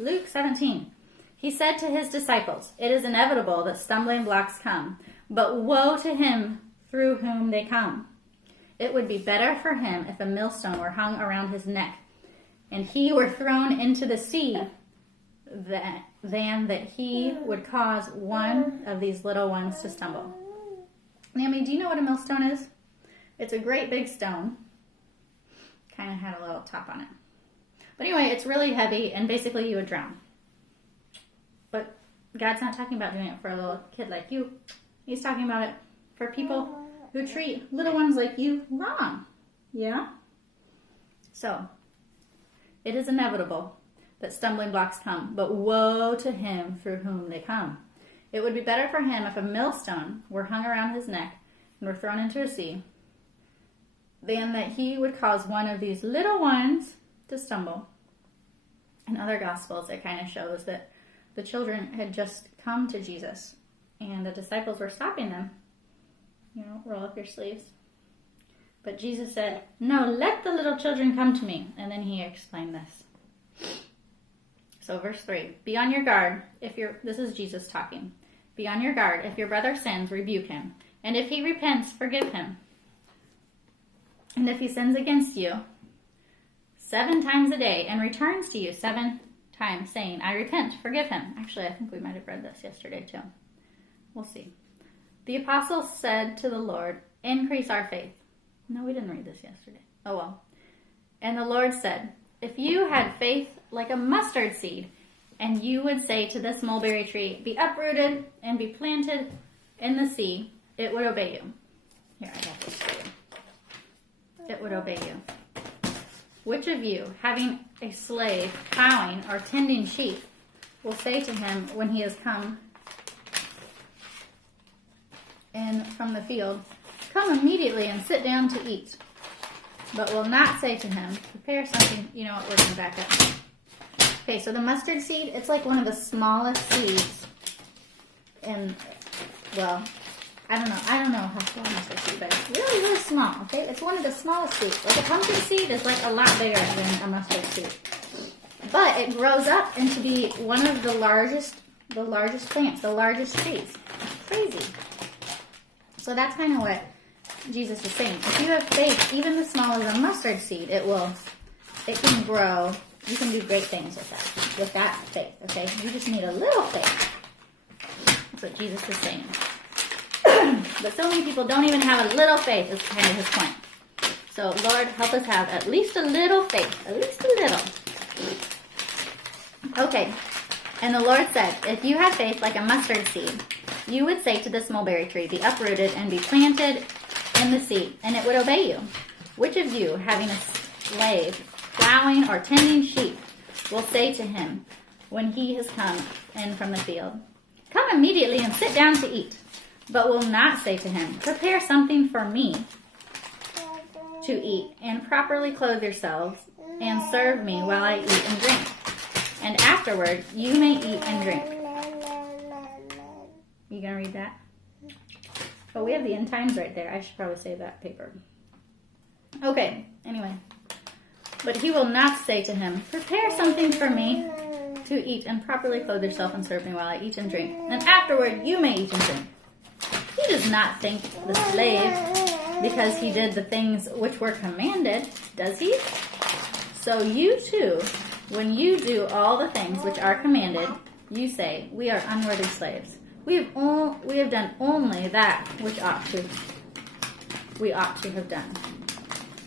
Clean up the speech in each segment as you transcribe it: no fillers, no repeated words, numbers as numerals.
Luke 17. He said to his disciples, "It is inevitable that stumbling blocks come, but woe to him through whom they come. It would be better for him if a millstone were hung around his neck and he were thrown into the sea than that he would cause one of these little ones to stumble." Naomi, do you know what a millstone is? It's a great big stone. Kind of had a little top on it. But anyway, it's really heavy, and basically you would drown. But God's not talking about doing it for a little kid like you. He's talking about it for people who treat little ones like you wrong. Yeah? So, it is inevitable that stumbling blocks come, but woe to him through whom they come. It would be better for him if a millstone were hung around his neck and were thrown into a sea than that he would cause one of these little ones to stumble. In other Gospels, it kind of shows that the children had just come to Jesus and the disciples were stopping them. You know, roll up your sleeves. But Jesus said, "No, let the little children come to me." And then he explained this. So verse 3, be on your guard this is Jesus talking. Be on your guard. If your brother sins, rebuke him. And if he repents, forgive him. And if he sins against you 7 times a day and returns to you 7 times saying, "I repent," forgive him. Actually, I think we might have read this yesterday too. We'll see. The apostles said to the Lord, "Increase our faith." No, we didn't read this yesterday. Oh well. And the Lord said, "If you had faith like a mustard seed, and you would say to this mulberry tree, 'Be uprooted and be planted in the sea,' it would obey you." Here, I got this for you. It would obey you. Which of you, having a slave plowing or tending sheep, will say to him when he has come in from the field, "Come immediately and sit down to eat," but will not say to him, "Prepare something"? You know what, we're going to back up. Okay, so the mustard seed, it's like one of the smallest seeds in, well, I don't know how small mustard seed, but it's really, really small, okay? It's one of the smallest seeds. Like a pumpkin seed is like a lot bigger than a mustard seed. But it grows up into be one of the largest plants, the largest trees. It's crazy. So that's kind of what Jesus is saying. If you have faith, even as small as a mustard seed, it can grow. You can do great things with that faith, okay? You just need a little faith. That's what Jesus is saying. But so many people don't even have a little faith, is kind of his point. So, Lord, help us have at least a little faith. At least a little. Okay. And the Lord said, "If you had faith like a mustard seed, you would say to this mulberry tree, 'Be uprooted and be planted in the sea,' and it would obey you. Which of you, having a slave plowing or tending sheep, will say to him when he has come in from the field, 'Come immediately and sit down to eat,' but will not say to him, 'Prepare something for me to eat, and properly clothe yourselves, and serve me while I eat and drink. And afterward you may eat and drink.'" You gonna read that? Oh, we have the end times right there. I should probably save that paper. Okay, anyway. But he will not say to him, "Prepare something for me to eat, and properly clothe yourself and serve me while I eat and drink. And afterward you may eat and drink." He does not thank the slave because he did the things which were commanded, does he? So you too, when you do all the things which are commanded, you say, "We are unworthy slaves. We have done only that which we ought to have done."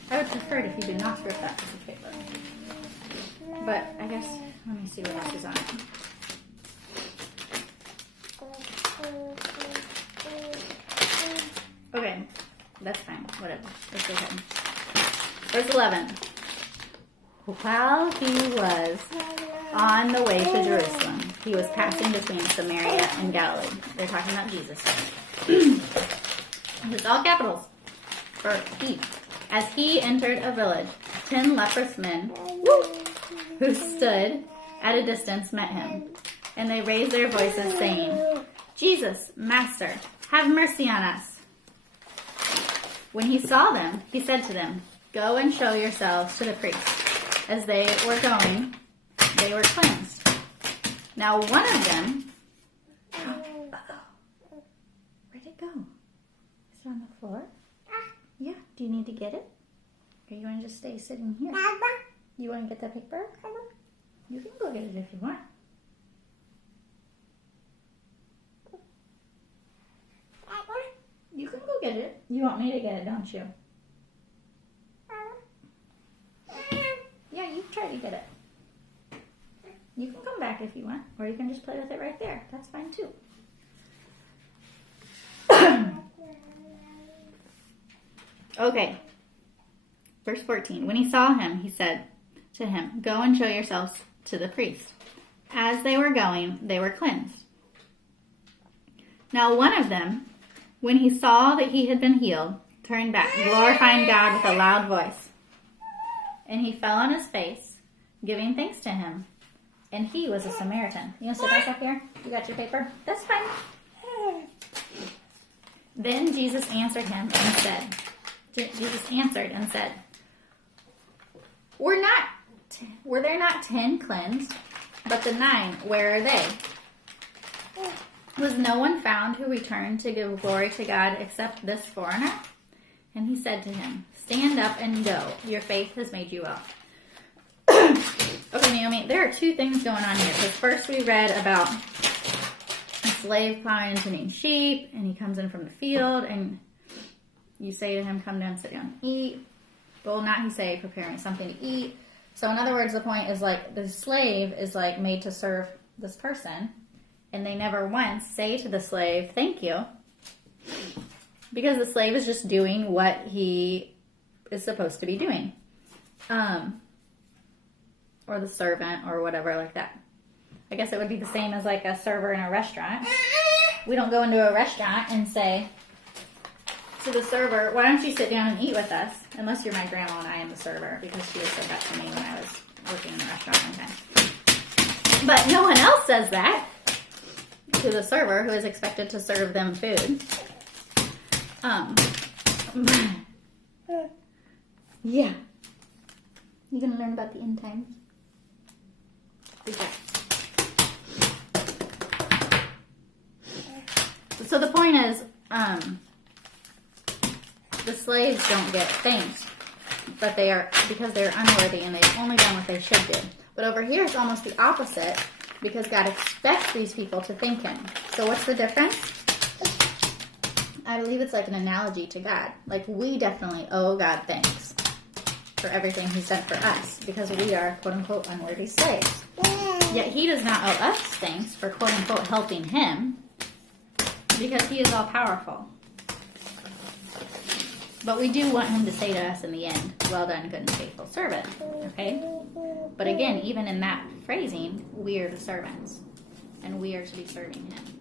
I would prefer it if you did not script that piece of paper. But I guess, let me see what else is on it. Okay, that's fine. Whatever. Let's go ahead. Verse 11. While he was on the way to Jerusalem, he was passing between Samaria and Galilee. They're talking about Jesus. It's all capitals for he. As he entered a village, 10 leprous men who stood at a distance met him. And they raised their voices saying, "Jesus, Master, have mercy on us." When he saw them, he said to them, "Go and show yourselves to the priest." As they were going, they were cleansed. Now one of them, where'd it go? Is it on the floor? Yeah, do you need to get it? Or you want to just stay sitting here? You want to get that paper? You can go get it if you want. You can go get it. You want me to get it, don't you? Yeah, you try to get it. You can come back if you want, or you can just play with it right there. That's fine too. Okay. Verse 14. When he saw him, he said to him, "Go and show yourselves to the priest." As they were going, they were cleansed. Now one of them, when he saw that he had been healed, turned back, glorifying God with a loud voice. And he fell on his face, giving thanks to him. And he was a Samaritan. You want to sit back up here? You got your paper? That's fine. Then Jesus answered him and said, Were there not 10 cleansed? But the 9, where are they? Was no one found who returned to give glory to God except this foreigner? And he said to him, Stand up and go. Your faith has made you well. Okay, Naomi, there are 2 things going on here. Because first we read about a slave plowing and tending sheep, and he comes in from the field, and you say to him, come down, sit down, eat. Well, not he say, preparing something to eat. So in other words, the point is like the slave is like made to serve this person, and they never once say to the slave, thank you. Because the slave is just doing what he is supposed to be doing. Or the servant or whatever like that. I guess it would be the same as like a server in a restaurant. We don't go into a restaurant and say to the server, why don't you sit down and eat with us? Unless you're my grandma and I am the server, because she has said that to me when I was working in a restaurant one time. But no one else says that to the server who is expected to serve them food. Yeah. You gonna learn about the end times? Okay. So the point is, the slaves don't get thanked, but they are, because they're unworthy and they've only done what they should do. But over here it's almost the opposite, because God expects these people to thank him. So what's the difference? I believe it's like an analogy to God. Like, we definitely owe God thanks for everything he's done for us, because we are quote-unquote unworthy slaves. Yet he does not owe us thanks for quote-unquote helping him, because he is all-powerful. But we do want him to say to us in the end, well done, good and faithful servant. Okay? But again, even in that phrasing, we are the servants, and we are to be serving him.